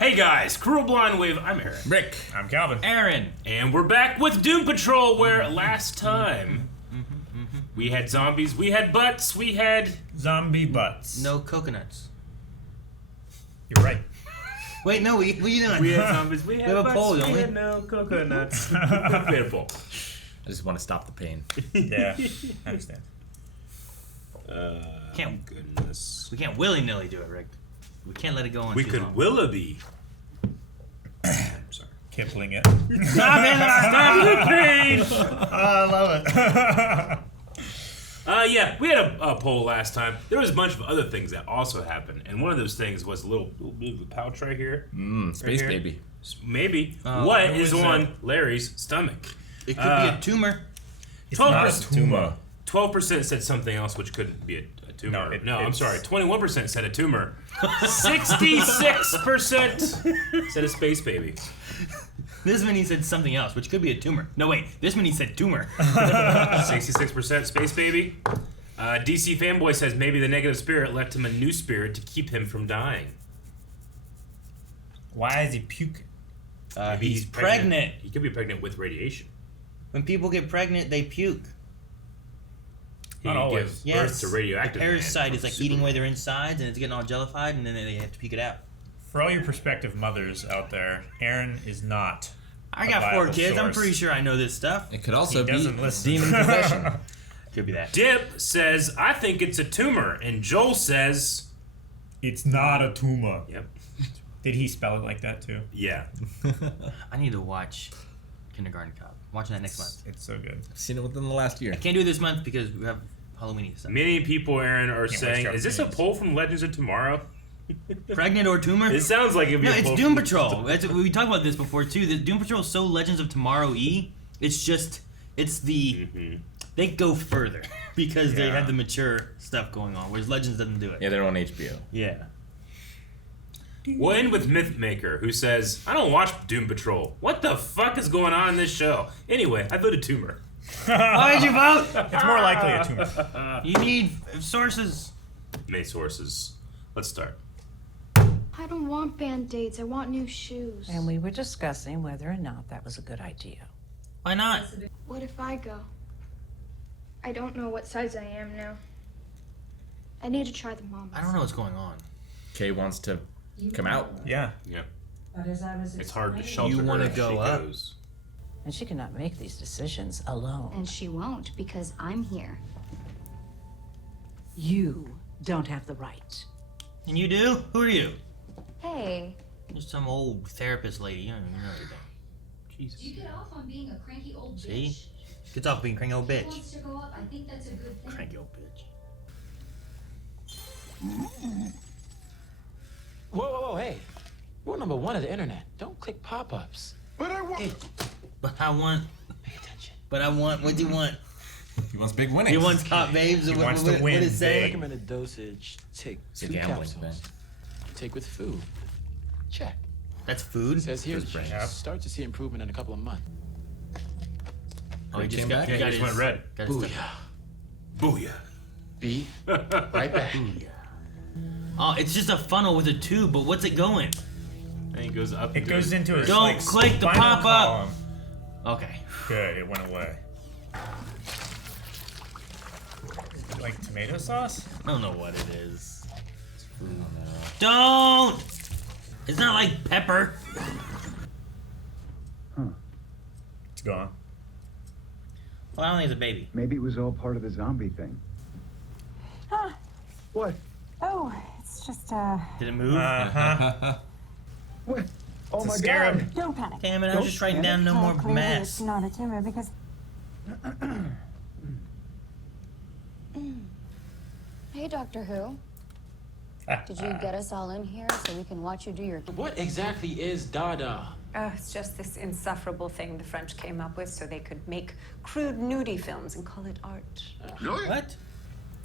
Hey guys, Cruel Blind Wave, I'm Eric. Rick. I'm Calvin. Aaron. And we're back with Doom Patrol, where last time we had zombies, we had butts, we had... Zombie butts. No coconuts. You're right. Wait, no, what are you doing? We had zombies, we had have a butts, poll, we don't we? had no coconuts. We had a poll. I just want to stop the pain. Yeah, I understand. Goodness. We can't willy-nilly do it, Rick. We can't let it go on We too could long. Willoughby. I'm sorry. Kipling it. Stop it! Stop the pain! I love it. Yeah, we had a poll last time. There was a bunch of other things that also happened, and one of those things was a little bit of a pouch right here. Space here. baby. Maybe. Oh, what what is was on that? Larry's stomach? It could be a tumor. It's not a 12%, tumor. 12% said something else, which couldn't be a tumor. No, I'm it's- sorry. 21% said a tumor. 66% said a space baby. This one he said something else, which could be a tumor. No, wait. This one he said tumor. 66% space baby. DC Fanboy says maybe the negative spirit left him a new spirit to keep him from dying. Why is he puking? Maybe He's pregnant. He could be pregnant with radiation. When people get pregnant, they puke. He Not always. gives birth Yes. to radioactive. The parasite man. is like Super. eating away their insides, and it's getting all jellified, and then they have to puke it out. For all your prospective mothers out there, Aaron is not. I a got 4 viable kids. I'm source. pretty sure I know this stuff. It could also He be doesn't listen. demon possession. Could be that. Dip says, I think it's a tumor. And Joel says, It's not a tumor. yep. Did he spell it like that too? Yeah. I need to watch Kindergarten Cop. I'm watching that next month. It's so good. I've seen it within the last year. I can't do it this month because we have Halloween stuff. Many people, Aaron, are Can't saying, waste is this a opportunities. poll from Legends of Tomorrow? Pregnant or tumor? It sounds like it'd be No, a it's poll Doom from- Patrol. We talked about this before too. The Doom Patrol is so Legends of Tomorrow-y. It's just, it's the, they go further because they Yeah. have the mature stuff going on, whereas Legends doesn't do it. Yeah, they're on HBO. Yeah. We'll end with Mythmaker, who says, I don't watch Doom Patrol. What the fuck is going on in this show? Anyway, I voted tumor. Why did you vote? It's more likely a tumor. You need sources. Many sources. Let's start. I don't want Band-Aids. I want new shoes. And we were discussing whether or not that was a good idea. Why not? What if I go? I don't know what size I am now. I need to try the mamas. I don't know what's going on. Kay wants to come out. Yeah. Yeah. But as I was It's hard to explaining- shelter You wanna her if go she up? goes. And she cannot make these decisions alone. And she won't because I'm here. You don't have the right. And you do? Who are you? Hey, You're some old therapist lady. You don't even know anything. Jesus. You get off on being a cranky old bitch. See? Gets off being cranky old If bitch. he wants to go up, I think that's a good thing. Cranky old bitch. Whoa, hey. Rule number 1 of the internet. Don't click pop-ups. But I want. Pay attention. But I want. What do you want? He wants big winnings. He wants hot babes. He What- wants what, to win What is saying? Recommended dosage, take It's a 2 gambling capsules. Take with food. Check. That's food. It says here His brain. you start to see improvement in a couple of months. Oh, he Came just back? got, Yeah, got he just his, went red. got his Booyah. stuff. Booyah. Be right back. Oh, it's just a funnel with a tube, but what's it going? And he goes up. It goes into his Don't like, click the spinal pop-up. column. Okay. Good, it went away. Like tomato sauce? I don't know what it is. It's food. Don't! It's not like pepper. It's gone. Well, I don't think it's a baby. Maybe it was all part of the zombie thing. Ah. What? Oh, it's just, Did it move? Uh-huh. What? Oh To my scare God! him. don't panic. Damn it, I was just writing down no more Clearly mass. It's not a tumor because hey, Doctor Who. Did you get us all in here so we can watch you do your... What exactly is Dada? it's just this insufferable thing the French came up with so they could make crude nudie films and call it art. Really? What?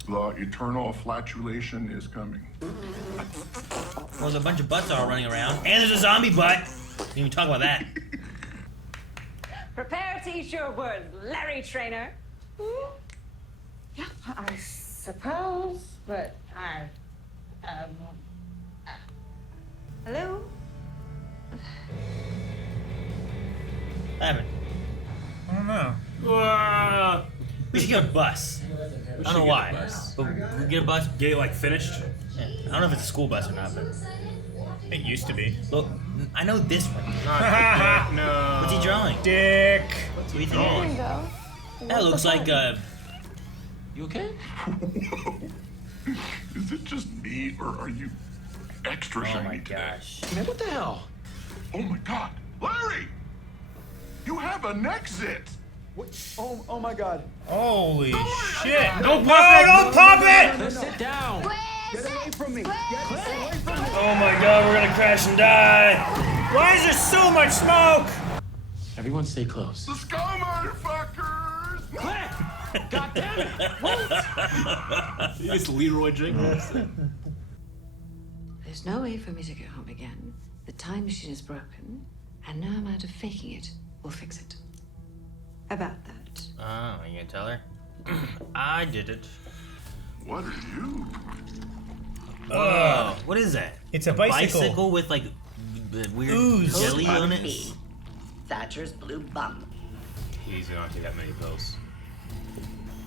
The eternal flatulation is coming. Well, there's a bunch of butts all running around. And there's a zombie butt. Didn't even talk about that. Prepare to eat your words, Larry Trainer. Yeah, I suppose, but I... Hello? What happened? I don't know. We should get a bus. I don't know why. But we get a bus. Get it like finished? Yeah. I don't know if it's a school bus or not, but It used to be. look, I know this one. No. What's he drawing? Dick. What's he There drawing? you go. That looks like You okay? Is it just me, or are you extra Oh shiny my today? gosh. Man, what the hell? Oh my God, Larry! You have an exit. What? Oh my God. Holy shit. Don't No, pop it! don't pop it! Let's sit down. Get away from me. Get away from me. Oh my god, we're gonna crash and die. Why is there so much smoke? Everyone stay close. The skull motherfuckers! Click! God damn it! You just Leroy Jenkins. There's no way for me to get home again. The time machine is broken, and no amount of faking it will fix it. About that. Oh, you gonna tell her? I did it. What are you? Oh, what is that? It's a bicycle. Bicycle with like the weird Ooze. jelly on it. Thatcher's blue bum. He's not take that many pills.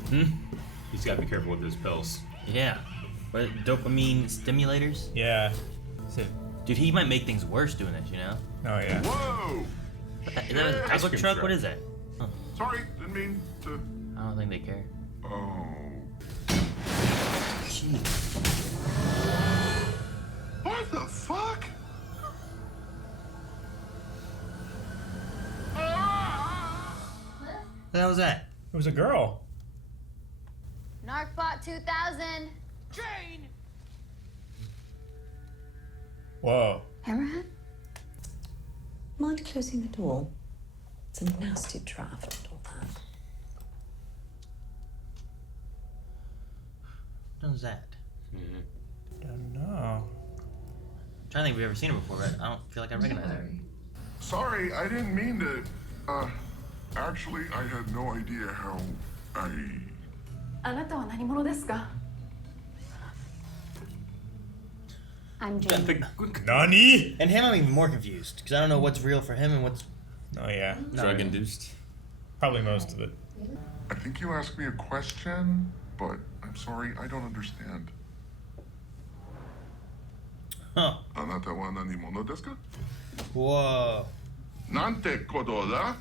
Hmm? He's got to be careful with those pills. Yeah. What, dopamine stimulators? Yeah. So, Dude, he might make things worse doing this, you know? oh yeah. Whoa! Is that a Ice taco cream truck? truck. What is that? Sorry, didn't mean to. I don't think they care. Oh. What the fuck? What the hell was that? It was a girl. Narcbot 2000. Whoa. Hammerhead? Mind closing the door? It's a nasty draft and all that. What was that? Don't know. I'm trying to think if we've ever seen her before, but I don't feel like I recognize her. Sorry, I didn't mean to. Actually, I had no idea how I. あなたは何者ですか? I'm Jane. Nani? And him, I'm even more confused because I don't know what's real for him and what's Oh yeah. not. Drug induced. Probably most of it. I think you asked me a question, but I'm sorry, I don't understand. Huh. あなたは何者ですか? Whoa. なんてことだ?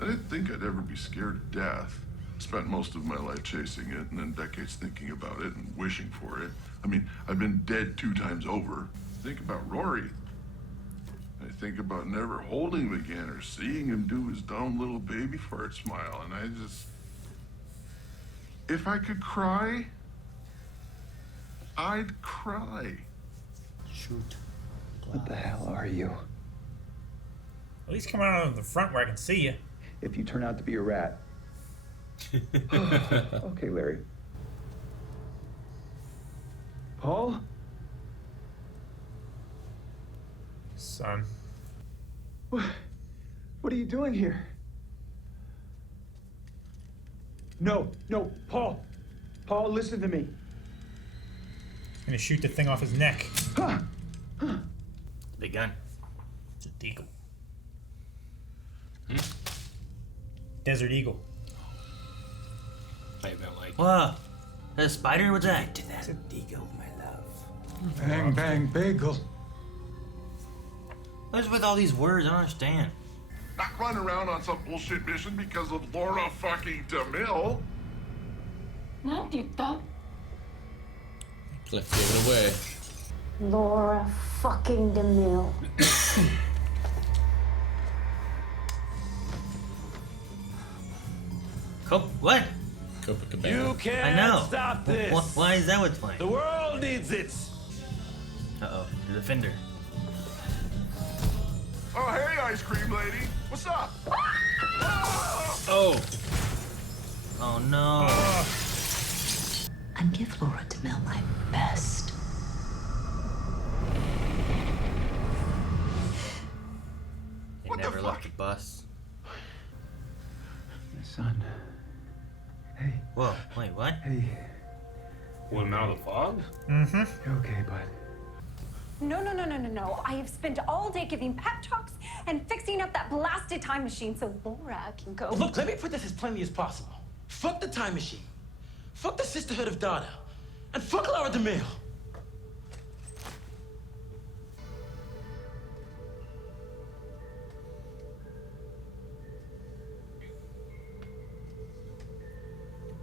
I didn't think I'd ever be scared of death. Spent most of my life chasing it and then decades thinking about it and wishing for it. I mean, I've been dead 2 times over. Think about Rory. I think about never holding him again or seeing him do his dumb little baby fart smile, and I just... If I could cry, I'd cry. Shoot. What the hell are you? At least come out of the front where I can see you. If you turn out to be a rat. Okay, Larry. Paul? Son. What are you doing here? No, Paul. Paul, listen to me. Gonna shoot the thing off his neck. Big gun. It's a deagle. Desert Eagle. I don't like. Whoa. That a spider? What's that? That's a deagle, my love. Bang, bang, bagel. What's with all these words? I don't understand. Not run around on some bullshit mission because of Laura fucking DeMille. なんて言った? Cliff gave it away. Laura fucking DeMille. What? Copacabana. You can't I know. stop this. Why is that what's playing? The world needs it. Uh-oh. The Defender. Oh, hey, ice cream lady. What's up? Oh. Oh, no. And give Laura DeMille my best. They never left the bus. My son. Hey, Whoa. Wait, what? hey. Pull him out of the fog? Mm-hmm. You okay, bud? No. I have spent all day giving pep talks and fixing up that blasted time machine so Laura can go. Look, let me put this as plainly as possible. Fuck the time machine. Fuck the Sisterhood of Dada. And fuck Laura DeMille.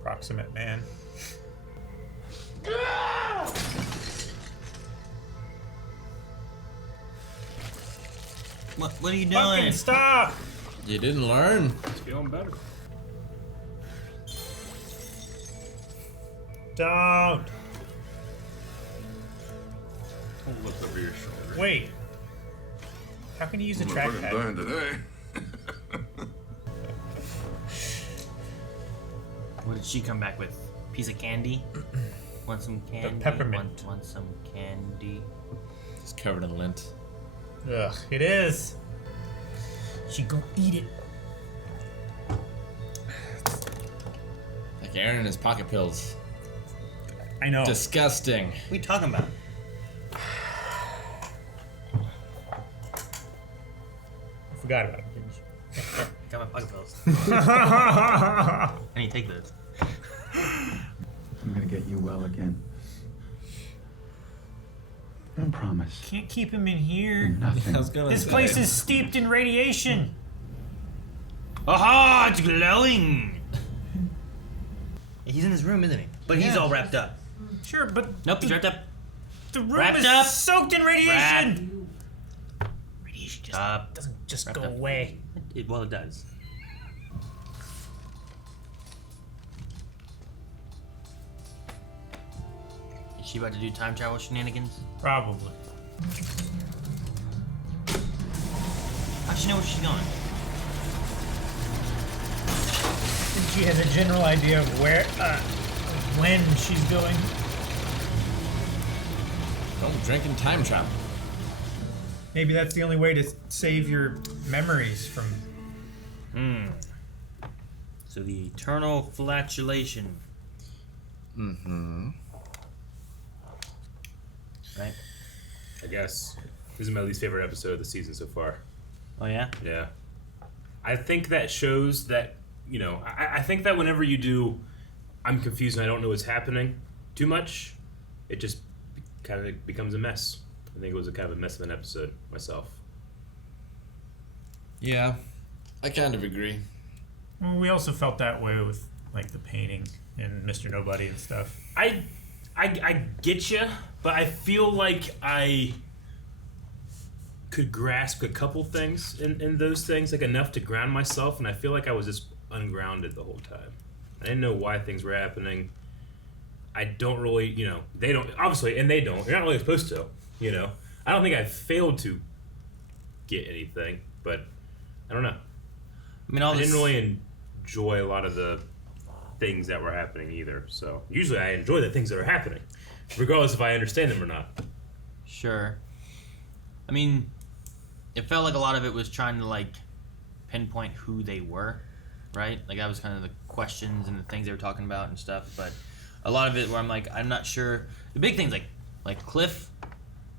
Proximate man. What are you doing? Fucking stop! You didn't learn? It's feeling better. Don't. Don't look over your shoulder. Wait. How can you use a I'm fucking trackpad? dying today. What did she come back with? Piece of candy? Want some candy? peppermint. Want some candy? It's covered in lint. Ugh, it is. She gonna eat it. Like Aaron and his pocket pills. I know. Disgusting. What are you talking about? I forgot about it. Got my pocket pills. I need to take those. I'm gonna get you well again. I promise. Can't keep him in here. Nothing. I was gonna This say. place is steeped in radiation. Aha! It's glowing! He's in his room, isn't he? But he's all wrapped up. Sure, but Nope, he's wrapped up. the room Wrapped is up. soaked in radiation. Radiation just Doesn't just Wrapped go up. away. Well, it does. Is she about to do time travel shenanigans? Probably. How's she know where she's going? I think she has a general idea of where, when she's going. Don't drink and time travel. Maybe that's the only way to save your memories from. So the eternal flatulation. Mm-hmm. Right? I guess. This is my least favorite episode of the season so far. Oh, yeah? Yeah. I think that shows that, you know, I think that whenever you do I'm confused and I don't know what's happening too much, it just kind of becomes a mess. I think it was a kind of a mess of an episode myself. Yeah, I kind of agree. Well, we also felt that way with like the painting and Mr. Nobody and stuff. I get you, but I feel like I could grasp a couple things in those things, like enough to ground myself, and I feel like I was just ungrounded the whole time. I didn't know why things were happening. I don't really, you know, they don't, obviously, and they don't. You're not really supposed to, you know. I don't think I failed to get anything, but I don't know. I mean, I didn't really enjoy a lot of the things that were happening either. So usually I enjoy the things that are happening, regardless if I understand them or not. Sure. I mean, it felt like a lot of it was trying to like pinpoint who they were, right? Like that was kind of the questions and the things they were talking about and stuff. But a lot of it where I'm like, I'm not sure. The big things like Cliff,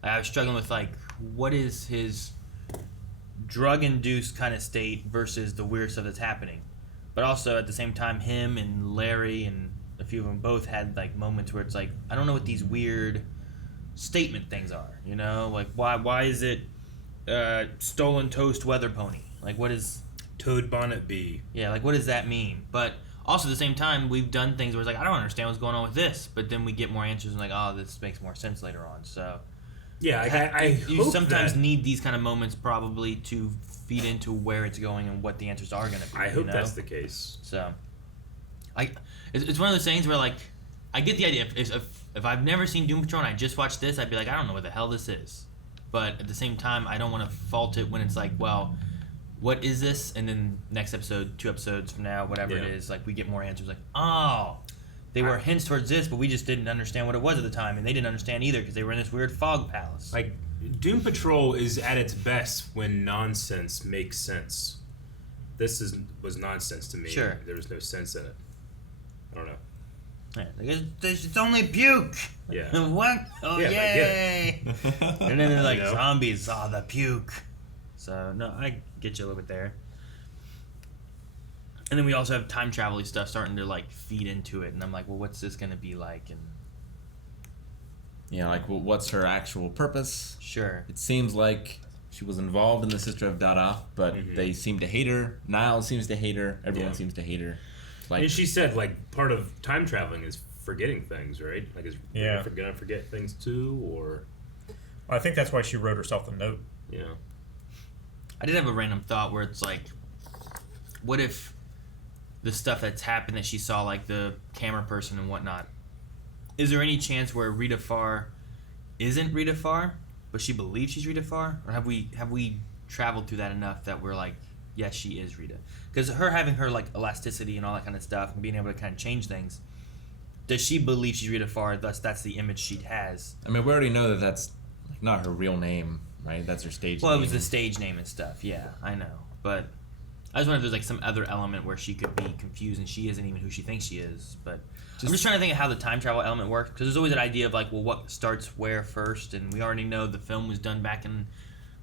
I was struggling with like what is his drug-induced kind of state versus the weird stuff that's happening. But also at the same time, him and Larry and a few of them both had like moments where it's like, I don't know what these weird statement things are, you know? Like why is it stolen toast weather pony? Like what is Toad Bonnet Bee? Yeah, like what does that mean? But also at the same time, we've done things where it's like, I don't understand what's going on with this, but then we get more answers and like, oh, this makes more sense later on. So yeah, you hope sometimes that, need these kind of moments probably to feed into where it's going and what the answers are going to be. I hope you know? that's the case. So, it's one of those things where like, I get the idea. If I've never seen Doom Patrol and I just watched this, I'd be like, I don't know what the hell this is. But at the same time, I don't want to fault it when it's like, well, what is this? And then next episode, 2 episodes from now, whatever it is, like we get more answers. Like, oh, they were hints towards this, but we just didn't understand what it was at the time, and they didn't understand either because they were in this weird fog palace. Like, Doom Patrol is at its best when nonsense makes sense. This was nonsense to me. Sure. There was no sense in it. I don't know. Yeah, it's only puke. Yeah. What? Oh, Yeah, I yay! And then they're like, You know? zombies, the puke. So, no, I get you a little bit there. And then we also have time travel-y stuff starting to, like, feed into it. And I'm like, well, what's this going to be like? And Yeah, like, well, what's her actual purpose? Sure. It seems like she was involved in the Sister of Dada, but they seem to hate her. Niall seems to hate her. Everyone seems to hate her. Like, and she said, like, part of time traveling is forgetting things, right? Like, is gonna forget things too, or? Well, I think that's why she wrote herself the note. Yeah. I did have a random thought where it's like, what if the stuff that's happened that she saw, like the camera person and whatnot, is there any chance where Rita Farr isn't Rita Farr, but she believes she's Rita Farr? Or have we traveled through that enough that we're like, yes, she is Rita? Because her having her, like, elasticity and all that kind of stuff and being able to kind of change things, does she believe she's Rita Farr, thus that's the image she has? I mean, we already know that that's not her real name, right? That's her stage name. Well, it was the stage name and stuff, yeah, I know. But I was wondering if there's, like, some other element where she could be confused and she isn't even who she thinks she is. But I'm just trying to think of how the time travel element works, because there's always that idea of, like, well, what starts where first? And we already know the film was done back in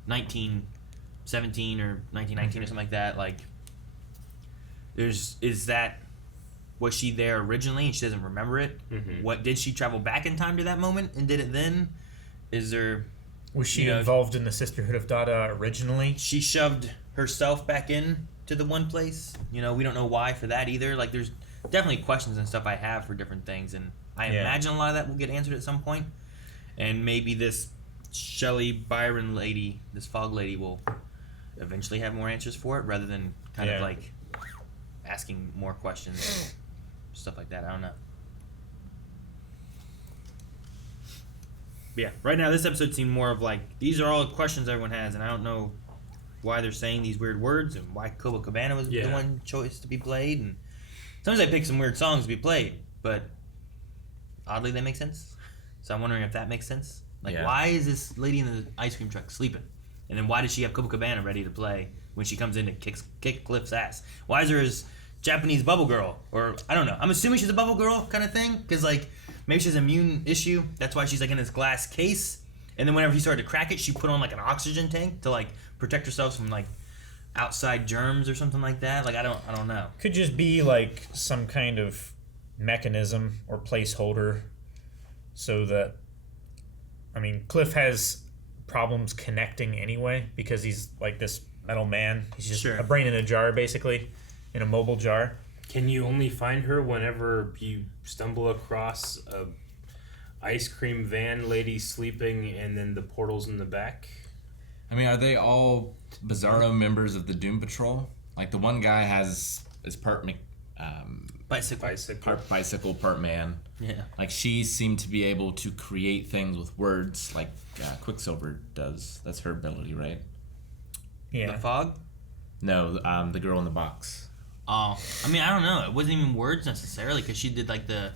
1917 or 1919 or something like that. Like, was she there originally and she doesn't remember it? What did she travel back in time to that moment and did it then? Was she involved in the Sisterhood of Dada originally? She shoved herself back in to the one place. We don't know why for that either. Like, there's definitely questions and stuff I have for different things, and I imagine a lot of that will get answered at some point. And maybe this Shelley Byron lady, this fog lady, will eventually have more answers for it, rather than kind of like asking more questions, stuff like that. I don't know. But yeah, right now this episode seemed more of like, these are all the questions everyone has, and I don't know why they're saying these weird words and why Copacabana was the one choice to be played. And sometimes I pick some weird songs to be played, but oddly they make sense. So I'm wondering if that makes sense. Like, why is this lady in the ice cream truck sleeping? And then why does she have Copacabana ready to play when she comes in and kick Cliff's ass? Why is there his Japanese bubble girl? Or, I don't know. I'm assuming she's a bubble girl kind of thing. Because, like, maybe she has an immune issue. That's why she's, like, in this glass case. And then whenever he started to crack it, she put on, like, an oxygen tank to, like, protect herself from, like, outside germs or something like that. Like, I don't know. Could just be, like, some kind of mechanism or placeholder so that, I mean, Cliff has problems connecting anyway because he's like this metal man. He's just a brain in a jar, basically, in a mobile jar. Can you only find her whenever you stumble across a ice cream van lady sleeping and then the portal's in the back? I mean, are they all Bizarro members of the Doom Patrol? Like, the one guy is part bicycle, part man. Yeah. Like, she seemed to be able to create things with words, like Quicksilver does. That's her ability, right? Yeah. The fog? No, the girl in the box. Oh, I mean, I don't know. It wasn't even words necessarily, because she did like a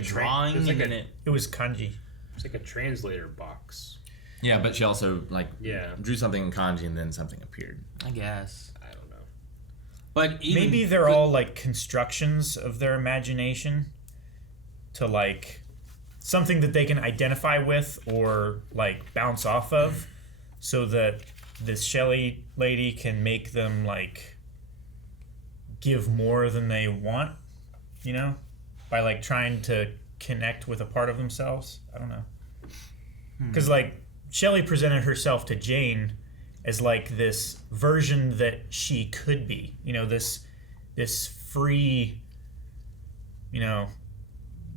drawing. It was kanji. It's like a translator box. Yeah, but she also drew something in kanji and then something appeared. I guess. I don't know. But maybe they're all like constructions of their imagination to like something that they can identify with or like bounce off of, so that this Shelley lady can make them like give more than they want, by like trying to connect with a part of themselves. I don't know. Because like Shelley presented herself to Jane as like this version that she could be, this free,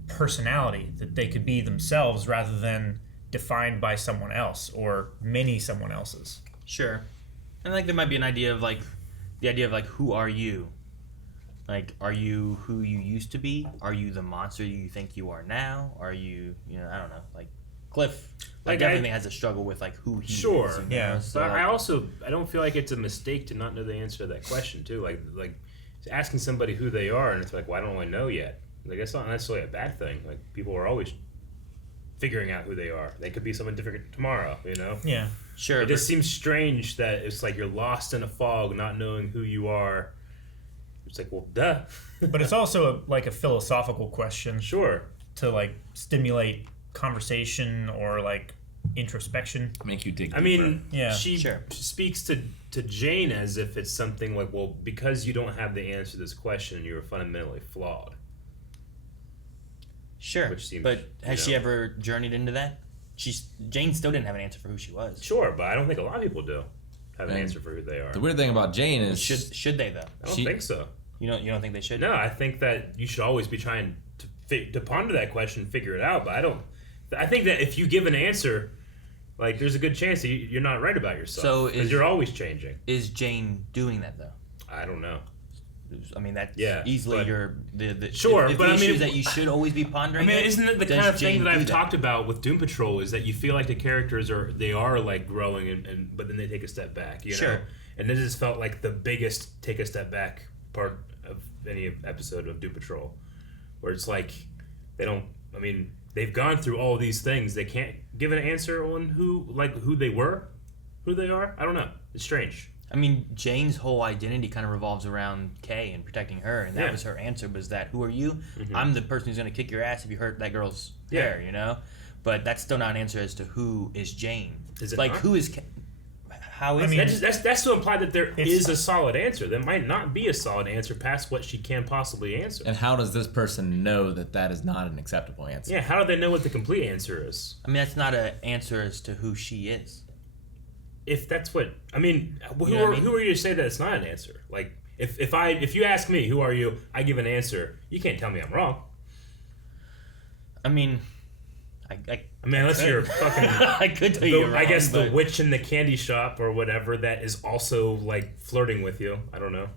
personality that they could be themselves rather than defined by someone else or many someone else's. Sure. And like there might be an idea of like the idea of like, who are you? Like, are you who you used to be? Are you the monster you think you are now? Are you, I don't know, like Cliff. Like everything has a struggle with like who he is. Sure. Yeah. So, but I don't feel like it's a mistake to not know the answer to that question too. Like asking somebody who they are and it's like, well, I don't really know yet. Like, that's not necessarily a bad thing. Like, people are always figuring out who they are. They could be someone different tomorrow, Yeah. Sure. It just seems strange that it's like you're lost in a fog, not knowing who you are. It's like, well, duh. But it's also a philosophical question. Sure. To like stimulate conversation or like introspection. Make you dig deeper. I mean, Yeah. she speaks to Jane as if it's something like, well, because you don't have the answer to this question, you're fundamentally flawed. Sure. Which seems, but has she ever journeyed into that? Jane still didn't have an answer for who she was. Sure, but I don't think a lot of people do have an answer for who they are. The weird thing about Jane is should they though? I don't think so. You don't think they should? No, I think that you should always be trying to ponder that question and figure it out. But I think that if you give an answer, like there's a good chance that you're not right about yourself. So because you're always changing. Is Jane doing that though? I don't know. I mean, that's but, easily the sure, if but the I mean, issue that you should always be pondering. I mean, isn't it the kind of thing that I've that? talked about with Doom Patrol is that you feel like the characters are like growing and but then they take a step back, you know? And this just felt like the biggest take a step back part of any episode of Doom Patrol, where it's like they've gone through all these things, they can't give an answer on who they were, who they are. I don't know. It's strange. I mean, Jane's whole identity kind of revolves around Kay and protecting her, and that was her answer, was that, who are you? Mm-hmm. I'm the person who's going to kick your ass if you hurt that girl's hair, you know? But that's still not an answer as to who is Jane. Is it like, not? who is Kay? How is it? That's to imply that there is a solid answer. There might not be a solid answer past what she can possibly answer. And how does this person know that is not an acceptable answer? Yeah, how do they know what the complete answer is? I mean, that's not an answer as to who she is. If that's what I mean, who are you to say that it's not an answer? Like if you ask me who are you, I give an answer. You can't tell me I'm wrong. I mean, I mean, unless you're fucking. I could tell you. You're wrong, I guess the witch in the candy shop or whatever that is also like flirting with you. I don't know.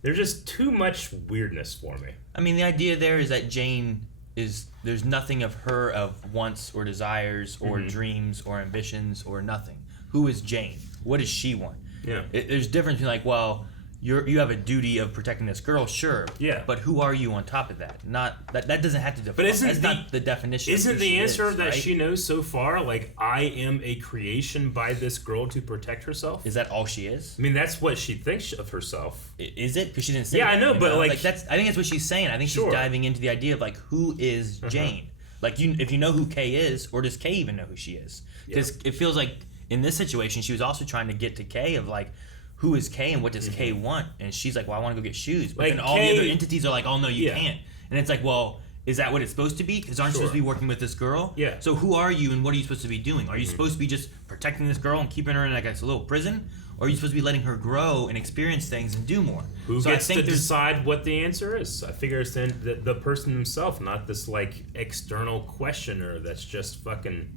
There's just too much weirdness for me. I mean, the idea there is that Jane there's nothing of her of wants or desires or dreams or ambitions or nothing. Who is Jane? What does she want? Yeah. There's a difference between like, well, you have a duty of protecting this girl, sure. Yeah. But who are you on top of that? Not that doesn't have to define. But that's not the definition. Isn't of who the she answer is, that right? she knows so far? Like, I am a creation by this girl to protect herself. Is that all she is? I mean, that's what she thinks of herself. Is it? Because she didn't say. Yeah, that, I know, but like that's. I think that's what she's saying. I think she's diving into the idea of like, who is Jane? Like, if you know who Kay is, or does Kay even know who she is? Because it feels like in this situation, she was also trying to get to Kay of like, who is Kay and what does Kay want? And she's like, well, I want to go get shoes. But like then all the other entities are like, oh, no, you can't. And it's like, well, is that what it's supposed to be? Because aren't you supposed to be working with this girl? Yeah. So who are you and what are you supposed to be doing? Are you supposed to be just protecting this girl and keeping her in like a little prison? Or are you supposed to be letting her grow and experience things and do more? Who gets to decide what the answer is? I figure it's the person himself, not this like external questioner that's just fucking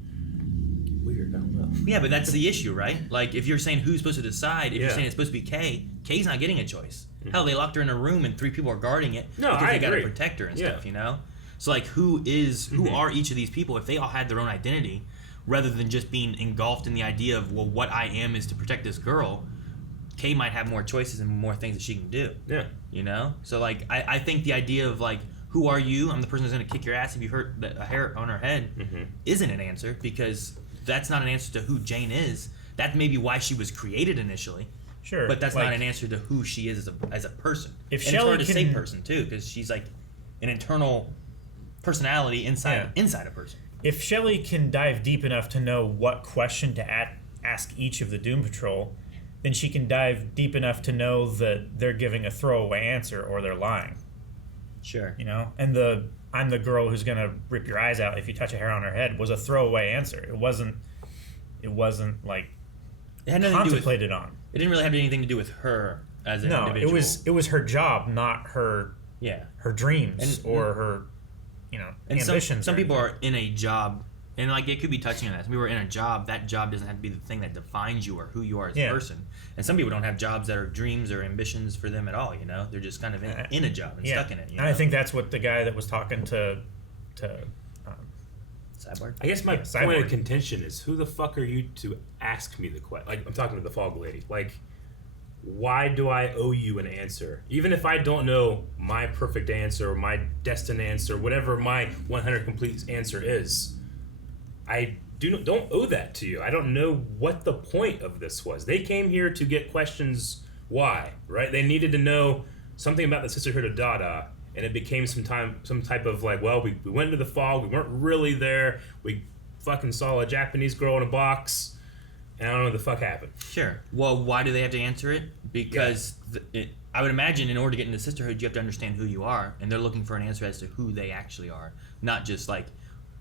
weird. I don't know. Yeah, but that's the issue, right? Like, if you're saying who's supposed to decide, if you're saying it's supposed to be Kay, Kay's not getting a choice. Hell, they locked her in a room and 3 people are guarding it because they got to protect her and stuff, you know? So, like, who are each of these people if they all had their own identity rather than just being engulfed in the idea of, well, what I am is to protect this girl? Kay might have more choices and more things that she can do. Yeah. You know? So, like, I think the idea of, like, who are you? I'm the person who's going to kick your ass if you hurt a hair on her head isn't an answer because that's not an answer to who Jane is. That may be why she was created initially. Sure. But that's not an answer to who she is as a person. If and Shelley it's hard to say person, too, because she's like an internal personality inside a person. If Shelley can dive deep enough to know what question to ask each of the Doom Patrol, then she can dive deep enough to know that they're giving a throwaway answer or they're lying. Sure. You know? And I'm the girl who's gonna rip your eyes out if you touch a hair on her head was a throwaway answer. It wasn't like it had nothing contemplated to do with, on. It didn't really have anything to do with her as an individual. it was her job, not her her dreams or her ambitions. Some people are in a job and like it could be touching on that. Some people are in a job, that job doesn't have to be the thing that defines you or who you are as a person. And some people don't have jobs that are dreams or ambitions for them at all, you know? They're just kind of in a job and stuck in it. You know? And I think that's what the guy that was talking to Cyborg? I guess my point of contention is who the fuck are you to ask me the question? Like, I'm talking to the fog lady. Like, why do I owe you an answer? Even if I don't know my perfect answer or my destined answer, whatever my 100 complete answer is, I don't owe that to you. I don't know what the point of this was. They came here to get questions why, right? They needed to know something about the Sisterhood of Dada, and it became some type of like, well, we went into the fog, we weren't really there, we fucking saw a Japanese girl in a box, and I don't know what the fuck happened. Sure. Well, why do they have to answer it? Because I would imagine in order to get into the Sisterhood, you have to understand who you are, and they're looking for an answer as to who they actually are, not just like,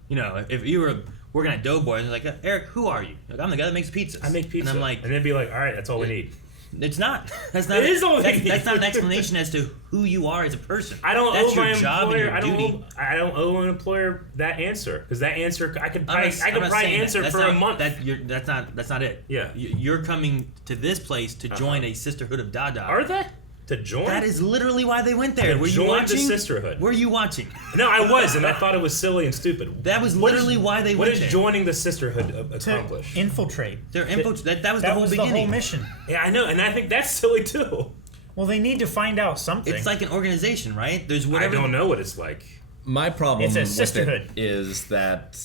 you know, if you were working at Doughboy, and like, Eric, who are you? Like, I'm the guy that makes pizzas. I make pizza. And I'm like, and they'd be like, all right, that's all we need. It's not. That's not. It is all that's not an explanation as to who you are as a person. I don't That's owe my your job employer. and your duty. I don't owe an employer that answer because that answer I could probably answer That's for not, a month. That's not it. Yeah. You're coming to this place to join a Sisterhood of Dada. Are they? To join? That is literally why they went there. Were you watching? The Sisterhood. Were you watching? No, I was, and I thought it was silly and stupid. That was literally why they went there. What is joining the Sisterhood accomplish? To infiltrate. That was the whole beginning. The whole mission. Yeah, I know, and I think that's silly too. Well, they need to find out something. It's like an organization, right? There's whatever. I don't know what it's like. My problem It's a with sisterhood. it is that,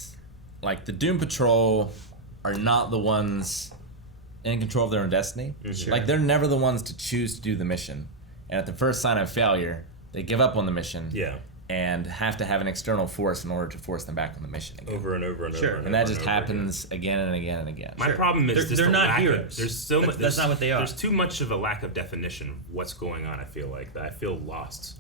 like, the Doom Patrol are not the ones in control of their own destiny. Mm-hmm. Like, they're never the ones to choose to do the mission. And at the first sign of failure, they give up on the mission. Yeah. And have to have an external force in order to force them back on the mission again. Over and over and Sure. over. And that just happens again and again and again. My problem is they're not lack heroes. of, there's so much. That's not what they are. There's too much of a lack of definition of what's going on. I feel like that I feel lost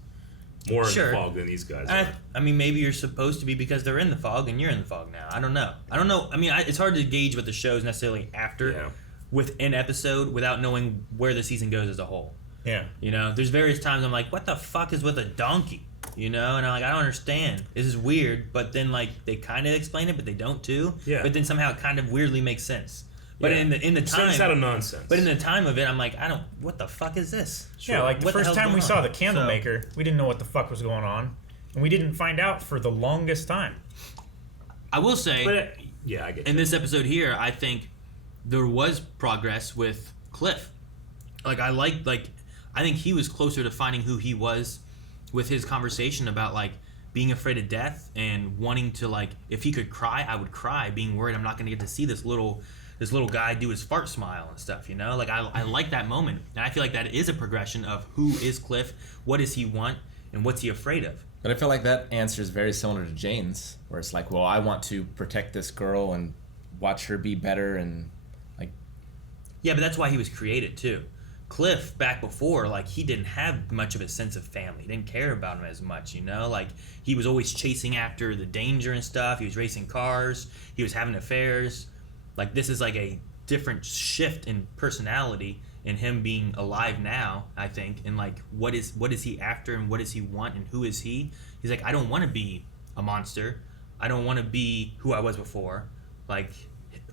more in the fog than these guys are. I mean, maybe you're supposed to be because they're in the fog and you're in the fog now. I don't know. I mean, it's hard to gauge what the show's necessarily after within episode without knowing where the season goes as a whole. Yeah. You know, there's various times I'm like, what the fuck is with a donkey? You know, and I'm like, I don't understand. This is weird, but then like they kind of explain it, but they don't too. Yeah. But then somehow it kind of weirdly makes sense. But in the time, sense out of nonsense. But in the time of it, I'm like, what the fuck is this? Yeah, like the What the first hell's time going we on? saw the candle maker, we didn't know what the fuck was going on, and we didn't find out for the longest time. I will say, I get in this episode here, I think there was progress with Cliff. Like I think he was closer to finding who he was with his conversation about like being afraid of death and wanting to like, if he could cry, I would cry, being worried I'm not going to get to see this little guy do his fart smile and stuff, you know? Like I like that moment. And I feel like that is a progression of who is Cliff, what does he want, and what's he afraid of. But I feel like that answer is very similar to Jane's, where it's like, well, I want to protect this girl and watch her be better and like... Yeah, but that's why he was created too. Cliff, back before, like, he didn't have much of a sense of family. He didn't care about him as much, you know? Like, he was always chasing after the danger and stuff. He was racing cars. He was having affairs. Like, this is like a different shift in personality in him being alive now, I think. And, like, what is he after and what does he want and who is he? He's like, I don't want to be a monster. I don't want to be who I was before. Like,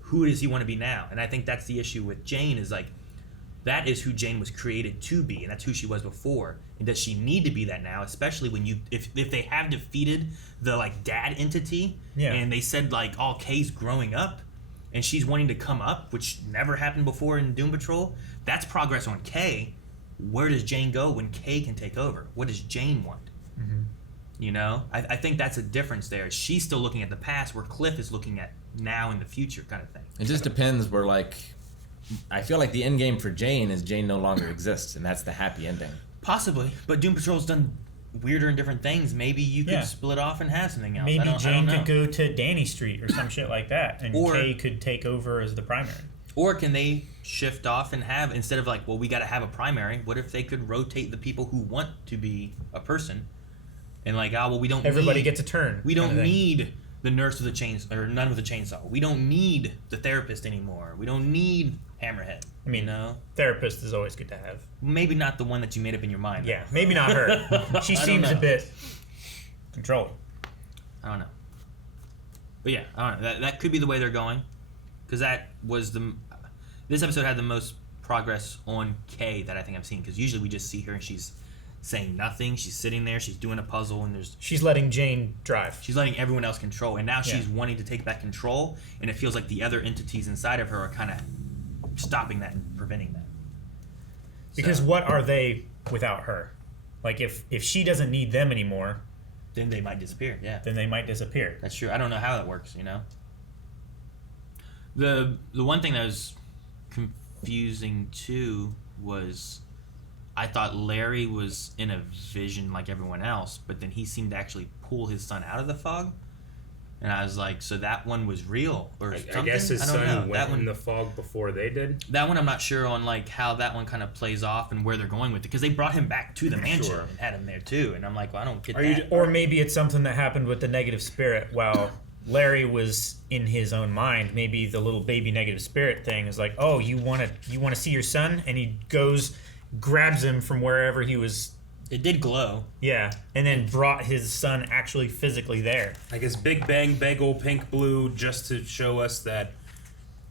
who does he want to be now? And I think that's the issue with Jane is, like, that is who Jane was created to be, and that's who she was before. And does she need to be that now, especially when if they have defeated the like dad entity, and they said like, oh, Kay's growing up, and she's wanting to come up, which never happened before in Doom Patrol. That's progress on Kay. Where does Jane go when Kay can take over? What does Jane want? Mm-hmm. You know, I think that's a difference there. She's still looking at the past, where Cliff is looking at now and the future, kind of thing. It just depends where like... I feel like the end game for Jane is Jane no longer exists, and that's the happy ending. Possibly, but Doom Patrol's done weirder and different things. Maybe you could split off and have something else. Maybe Jane could go to Danny Street or some shit like that, and Or- Kay could take over as the primary. Or can they shift off and have, instead of like, well, we got to have a primary, what if they could rotate the people who want to be a person? And like, oh, well, we don't Everybody need, gets a turn. We don't kind of thing. need the nurse with a chainsaw, or none with a chainsaw. We don't need the therapist anymore. We don't need Hammerhead. I mean, you know? Therapist is always good to have. Maybe not the one that you made up in your mind. Yeah, maybe not her. She I don't seems a know. bit controlling. I don't know. But yeah, I don't know. That could be the way they're going. Because that was this episode had the most progress on Kay that I think I've seen. Because usually we just see her and she's saying nothing. She's sitting there. She's doing a puzzle, and she's letting Jane drive. She's letting everyone else control, and now she's wanting to take back control. And it feels like the other entities inside of her are kind of stopping that and preventing that. Because what are they without her? Like if she doesn't need them anymore, then they might disappear. Yeah. Then they might disappear. That's true. I don't know how that works. You know. The one thing that was confusing too was I thought Larry was in a vision like everyone else, but then he seemed to actually pull his son out of the fog. And I was like, so that one was real or something? I guess his son know. went in the fog before they did. That one I'm not sure on like how that one kind of plays off and where they're going with it, because they brought him back to the mansion and had him there too. And I'm like, well, I don't get that. Or maybe it's something that happened with the negative spirit while Larry was in his own mind. Maybe the little baby negative spirit thing is like, oh, you want to see your son, and he goes, grabs him from wherever he was. It did glow. Yeah, and then brought his son actually physically there. I guess Big Bang, big old pink blue, just to show us that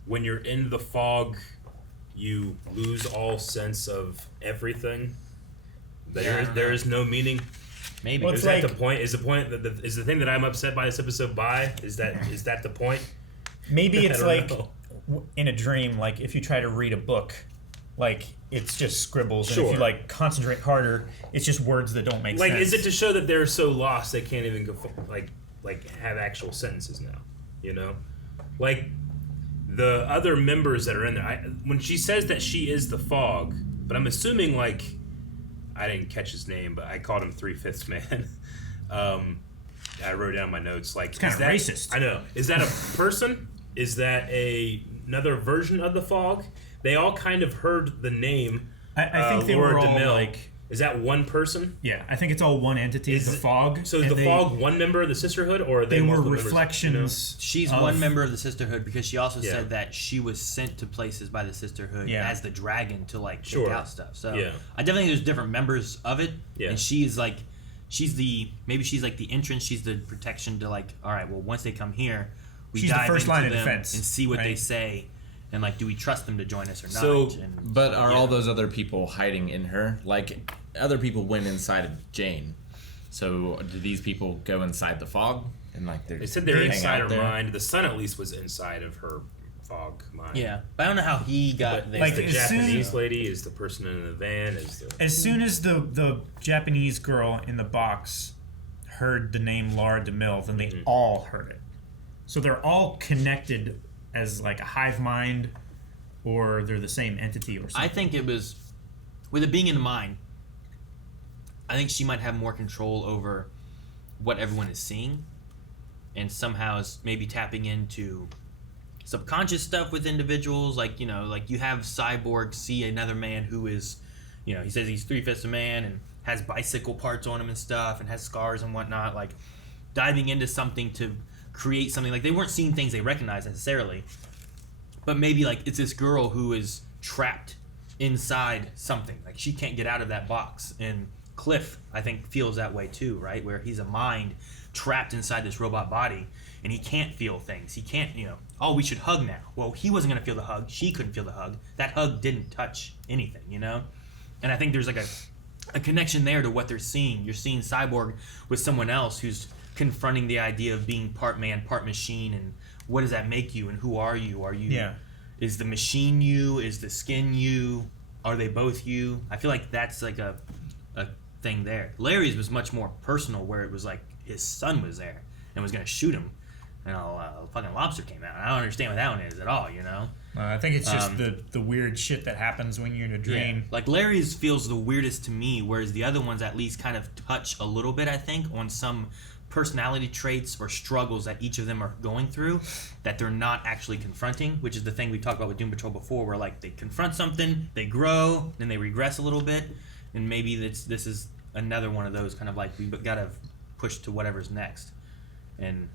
when you're in the fog, you lose all sense of everything. There is no meaning. Maybe. Well, is that the point? Is the point that is the thing that I'm upset by this episode by? Is that the point? Maybe it's like in a dream, like if you try to read a book, like it's just scribbles, and if you like concentrate harder, it's just words that don't make sense. Like, is it to show that they're so lost they can't even go like have actual sentences now? You know, like the other members that are in there. When she says that she is the fog, but I'm assuming like I didn't catch his name, but I called him 3/5 man. I wrote down my notes. Like, it's kind of racist. I know. Is that a person? Is that another version of the fog? They all kind of heard the name. I think they Laura were all DeMille. like. Is that one person? Yeah, I think it's all one entity. The fog. So is the fog one member of the sisterhood, or are they were multiple reflections? Members, you know? She's one member of the sisterhood because she also said that she was sent to places by the sisterhood as the dragon to like check out stuff. So I definitely think there's different members of it, and she's like the entrance. She's the protection to like, all right, well, once they come here, we she's dive the first into line of them defense and see what they say. And like, do we trust them to join us or not? So, but are all those other people hiding in her? Like, other people went inside of Jane. So, do these people go inside the fog? And like, they said they're inside her mind. The son at least was inside of her fog mind. Yeah, but I don't know how he got there. Like the Japanese lady is the person in the van. As soon as the Japanese girl in the box heard the name Laura DeMille, then they all heard it. So they're all connected as like a hive mind, or they're the same entity or something. I think it was, with it being in the mind, I think she might have more control over what everyone is seeing, and somehow is maybe tapping into subconscious stuff with individuals. Like, you know, like you have Cyborg see another man who is, you know, he says he's 3/5 a man and has bicycle parts on him and stuff and has scars and whatnot, like diving into something to create something. Like, they weren't seeing things they recognized necessarily, but maybe like it's this girl who is trapped inside something, like she can't get out of that box. And Cliff, I think, feels that way too, right? Where he's a mind trapped inside this robot body and he can't feel things. He can't, you know, oh, we should hug now. Well, he wasn't gonna feel the hug, she couldn't feel the hug. That hug didn't touch anything, you know? And I think there's like a connection there to what they're seeing. You're seeing Cyborg with someone else who's confronting the idea of being part man, part machine, and what does that make you, and who are you? Are you is the machine you? Is the skin you? Are they both you? I feel like that's like a thing there. Larry's was much more personal, where it was like his son was there and was gonna shoot him, and a fucking lobster came out. I don't understand what that one is at all, you know? I think it's just the weird shit that happens when you're in a dream. Yeah. Like, Larry's feels the weirdest to me, whereas the other ones at least kind of touch a little bit, I think, on some personality traits or struggles that each of them are going through that they're not actually confronting, which is the thing we talked about with Doom Patrol before, where like they confront something, they grow, then they regress a little bit, and maybe this is another one of those kind of like we gotta push to whatever's next. And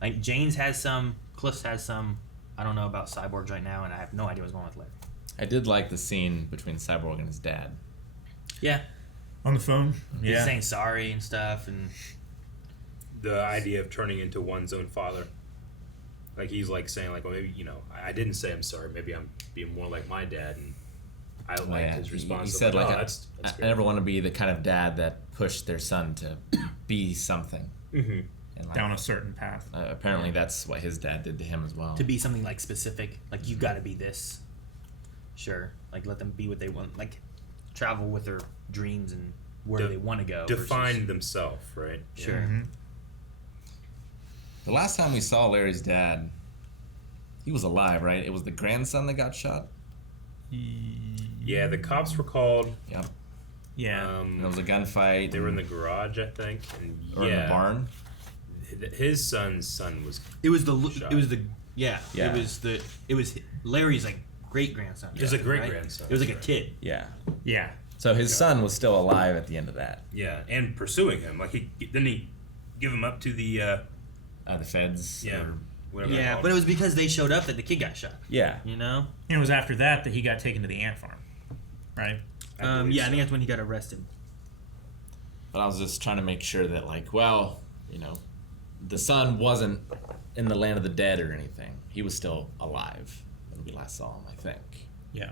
like Jane's has some, Cliff's has some. I don't know about Cyborg's right now, and I have no idea what's going on with Larry. I did like the scene between Cyborg and his dad. Yeah. On the phone? He's saying sorry and stuff, and the idea of turning into one's own father. Like, he's like saying like, well, maybe, you know, I didn't say I'm sorry. Maybe I'm being more like my dad, and I liked his response. He said like, that's I never want to be the kind of dad that pushed their son to be something. Mm-hmm. And like, down a certain path. Apparently that's what his dad did to him as well. To be something like specific, like you got to be this. Sure, like let them be what they want, like travel with their dreams and where they want to go. Define themselves, right? Sure. Mm-hmm. The last time we saw Larry's dad, he was alive, right? It was the grandson that got shot. Yeah, the cops were called. Yep. Yeah. There was a gunfight. They were in the garage, I think. And Or in the barn. His son's son was. It was the Yeah. it was Larry's like great grandson. It was a great grandson. It was like a kid. Yeah. Yeah. So his son was still alive at the end of that. Yeah, and pursuing him. Like he give him up to the feds. Yeah. Or whatever. Yeah, but it was because they showed up that the kid got shot. Yeah. You know. And it was after that he got taken to the ant farm, right? I think that's when he got arrested. But I was just trying to make sure that, like, well, the son wasn't in the land of the dead or anything. He was still alive when we last saw him, I think. Yeah.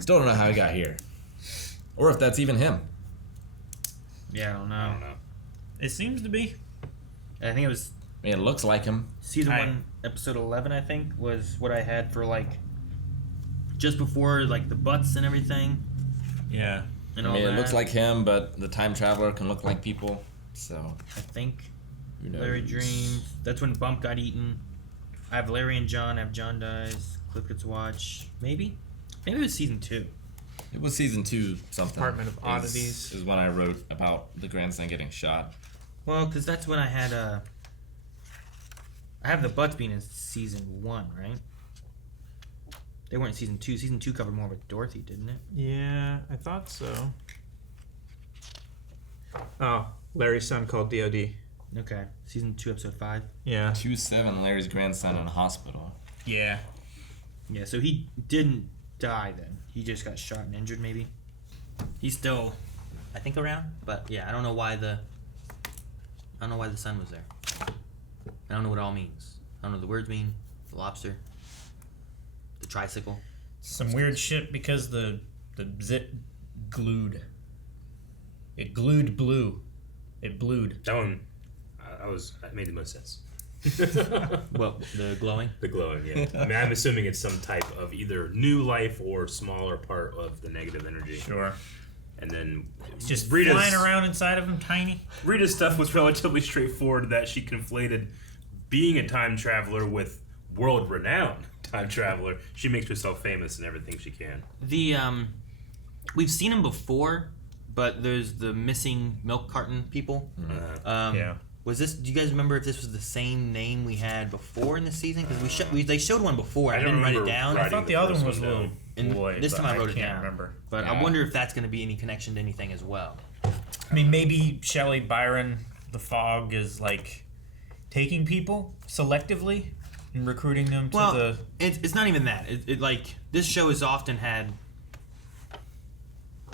Still don't know how he got here. Or if that's even him. Yeah, I don't know. It seems to be. I think it was. I mean, it looks like him. Season 1, episode 11, I think, was what I had for, like, just before, like, the butts and everything. Yeah. And I all mean, that. it looks like him, but the time traveler can look like people, so. I think. Who knows? Larry dreams. That's when Bump got eaten. I have Larry and John. I have John dies. Cliff gets watch. Maybe it was season 2. It was season 2 something. Department of Oddities. Is when I wrote about the grandson getting shot. Well, because that's when I had I have the butts being in season 1, right? They weren't in season 2. Season 2 covered more with Dorothy, didn't it? Yeah, I thought so. Oh, Larry's son called DOD. Okay. Season 2, episode 5. Yeah. 2/7, Larry's grandson in a hospital. Yeah. Yeah, so he didn't die then. He just got shot and injured, maybe. He's still, I think, around. But yeah, I don't know why the son was there. I don't know what it all means. I don't know what the words mean. The lobster. The tricycle. Some weird shit because the zit glued. It glued blue. It blued. That one, that made the most sense. What, the glowing? The glowing, yeah. I mean, I'm assuming it's some type of either new life or smaller part of the negative energy. Sure. And then It's just Rita's, flying around inside of him, tiny. Rita's stuff was relatively straightforward, that she conflated being a time traveler with world-renowned time traveler. She makes herself famous in everything she can. We've seen him before, but there's the missing milk carton people. Yeah. Was this? Do you guys remember if this was the same name we had before in the season? Because they showed one before. I didn't write it down. I thought the other one was a little boy. This time I wrote it can't down. Remember. But I wonder if that's going to be any connection to anything as well. I mean, maybe Shelley Byron, the Fog, is like taking people selectively and recruiting them to the. It's not even that. It like this show has often had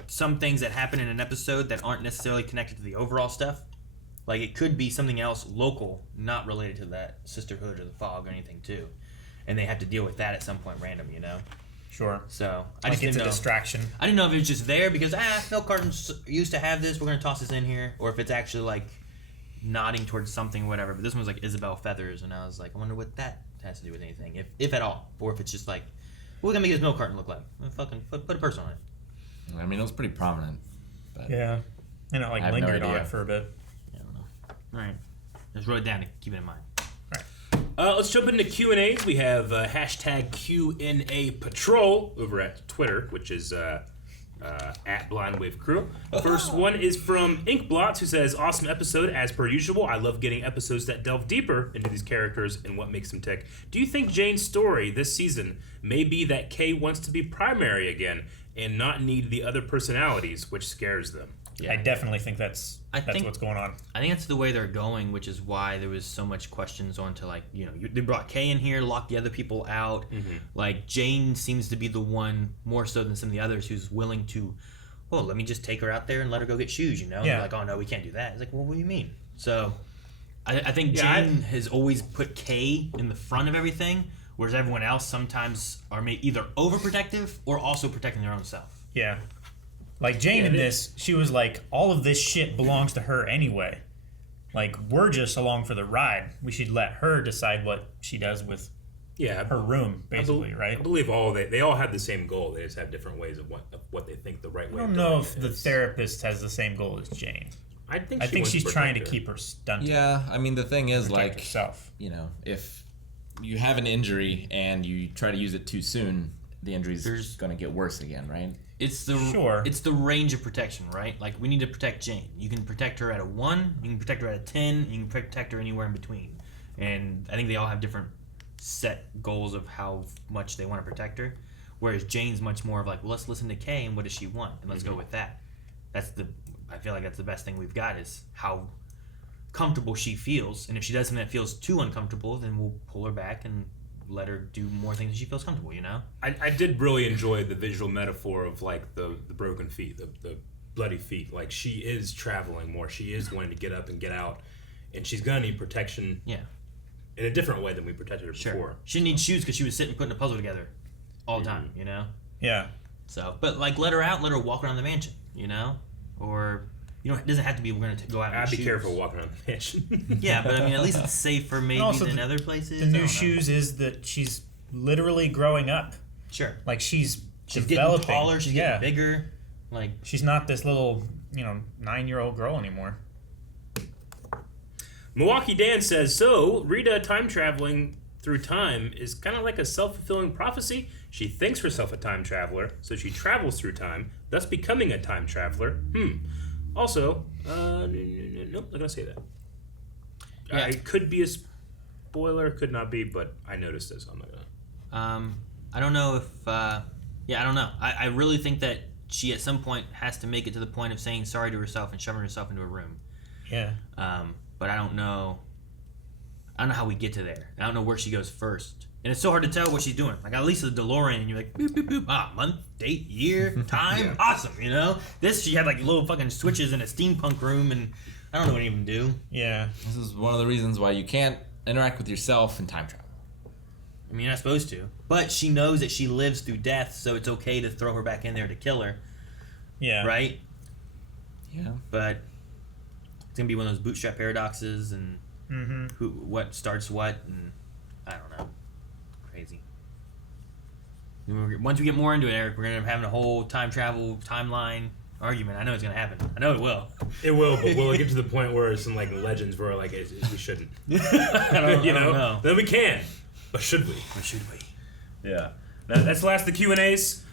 some things that happen in an episode that aren't necessarily connected to the overall stuff. Like, it could be something else local, not related to that Sisterhood or the Fog or anything, too. And they have to deal with that at some point random, you know? Sure. So, I just didn't know. It's a distraction. I didn't know if it was just there because, milk cartons used to have this, we're going to toss this in here. Or if it's actually, like, nodding towards something or whatever. But this one was, like, Isabel Feathers, and I was like, I wonder what that has to do with anything, if at all. Or if it's just like, what are we going to make this milk carton look like? Well, fucking put a person on it. I mean, it was pretty prominent. But yeah. And it, like, lingered on it for a bit. Alright. Just wrote it down to keep it in mind. Let's jump into Q&As. We have hashtag Q&A Patrol over at Twitter, which is at Blind Wave Crew. First one is from Inkblots, who says, awesome episode as per usual. I love getting episodes that delve deeper into these characters and what makes them tick. Do you think Jane's story this season may be that Kay wants to be primary again and not need the other personalities, which scares them? Yeah. I definitely think that's what's going on. I think that's the way they're going, which is why there was so much questions onto, like, you know, they brought Kay in here, locked the other people out. Mm-hmm. Like, Jane seems to be the one more so than some of the others who's willing to, well, let me just take her out there and let her go get shoes, you know? Yeah. Like, oh no, we can't do that. It's like, well, what do you mean? So I think Jane has always put Kay in the front of everything, whereas everyone else sometimes are either overprotective or also protecting their own self. Yeah. Like, Jane in this, she was like, all of this shit belongs to her anyway. Like, we're just along for the ride. We should let her decide what she does with her room, basically, right? I believe they all have the same goal. They just have different ways of what they think the right way. I don't know if the therapist has the same goal as Jane. I think she's trying to keep her stunted. Yeah, I mean, the thing is, like, herself. You know, if you have an injury and you try to use it too soon, the injury's going to get worse again, right? It's the range of protection, right? Like, we need to protect Jane. You can protect her at a 1, you can protect her at a 10, you can protect her anywhere in between. And I think they all have different set goals of how much they want to protect her. Whereas Jane's much more of like, well, let's listen to Kay and what does she want, and let's go with that. I feel like that's the best thing we've got, is how comfortable she feels. And if she does something that feels too uncomfortable, then we'll pull her back and let her do more things that she feels comfortable, you know? I did really enjoy the visual metaphor of like the broken feet, the bloody feet. Like, she is traveling more. She is wanting to get up and get out, and she's gonna need protection. Yeah. In a different way than we protected her before. She didn't need shoes because she was sitting putting a puzzle together all the time, you know? Yeah. So, but like, let her out, let her walk around the mansion, you know? Or, you know, it doesn't have to be we're going to go out and I'd be careful walking around the mansion. Yeah, but I mean, at least it's safer maybe than other places. The new shoes is that she's literally growing up. Sure. Like, she's developing. Getting taller, she's getting bigger. Like, she's not this little, 9-year-old girl anymore. Milwaukee Dan says, so Rita time traveling through time is kind of like a self-fulfilling prophecy. She thinks herself a time traveler, so she travels through time, thus becoming a time traveler. Also, nope, not gonna say that. Yeah. It could be a spoiler, could not be, but I noticed this. I'm not gonna. I don't know if. I don't know. I really think that she at some point has to make it to the point of saying sorry to herself and shoving herself into a room. Yeah. But I don't know how we get to there. I don't know where she goes first. And it's so hard to tell what she's doing. Like, at least with DeLorean, and you're like, boop, boop, boop. Month, date, year, time. Awesome, you know? This, she had, like, little fucking switches in a steampunk room, and I don't know what it even do. Yeah. This is one of the reasons why you can't interact with yourself in time travel. I mean, you're not supposed to. But she knows that she lives through death, so it's okay to throw her back in there to kill her. Yeah. Right? Yeah. But it's going to be one of those bootstrap paradoxes, and what starts what, and I don't know. Crazy. Once we get more into it, Eric, we're going to end up having a whole time travel timeline argument. I know it's going to happen. I know it will. It will, but will it get to the point where some like legends where like we shouldn't? I don't know. Then we can, but should we? Or should we? Yeah. That's the last of the Q&As.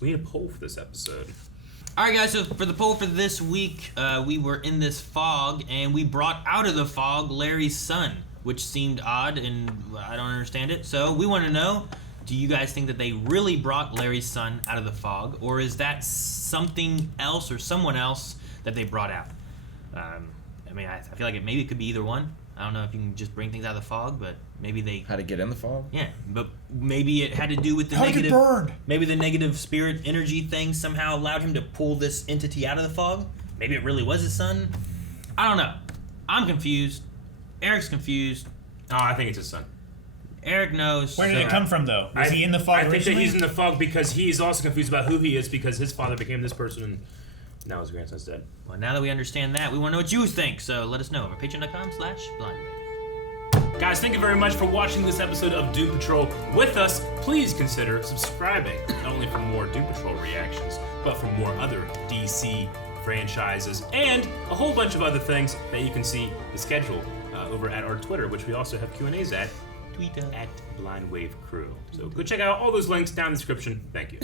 We need a poll for this episode. All right, guys. So for the poll for this week, we were in this fog, and we brought out of the fog Larry's son, which seemed odd, and I don't understand it. So we want to know, do you guys think that they really brought Larry's son out of the fog, or is that something else or someone else that they brought out? I mean, I feel like maybe it could be either one. I don't know if you can just bring things out of the fog, but maybe they... How to get in the fog? Yeah, but maybe it had to do with the negative... Maybe the negative spirit energy thing somehow allowed him to pull this entity out of the fog. Maybe it really was his son. I don't know. I'm confused. Eric's confused. Oh, I think it's his son. Eric knows. Where did it come from, though? Was he in the fog I think originally? that he's in the fog because he's also confused about who he is because his father became this person and now his grandson's dead. Well, now that we understand that, we want to know what you think, so let us know over patreon.com/blindwave. Guys, thank you very much for watching this episode of Doom Patrol with us. Please consider subscribing, not only for more Doom Patrol reactions, but for more other DC franchises and a whole bunch of other things that you can see the schedule over at our Twitter, which we also have Q&As at Twitter at Blindwave Crew. So go check out all those links down in the description. Thank you.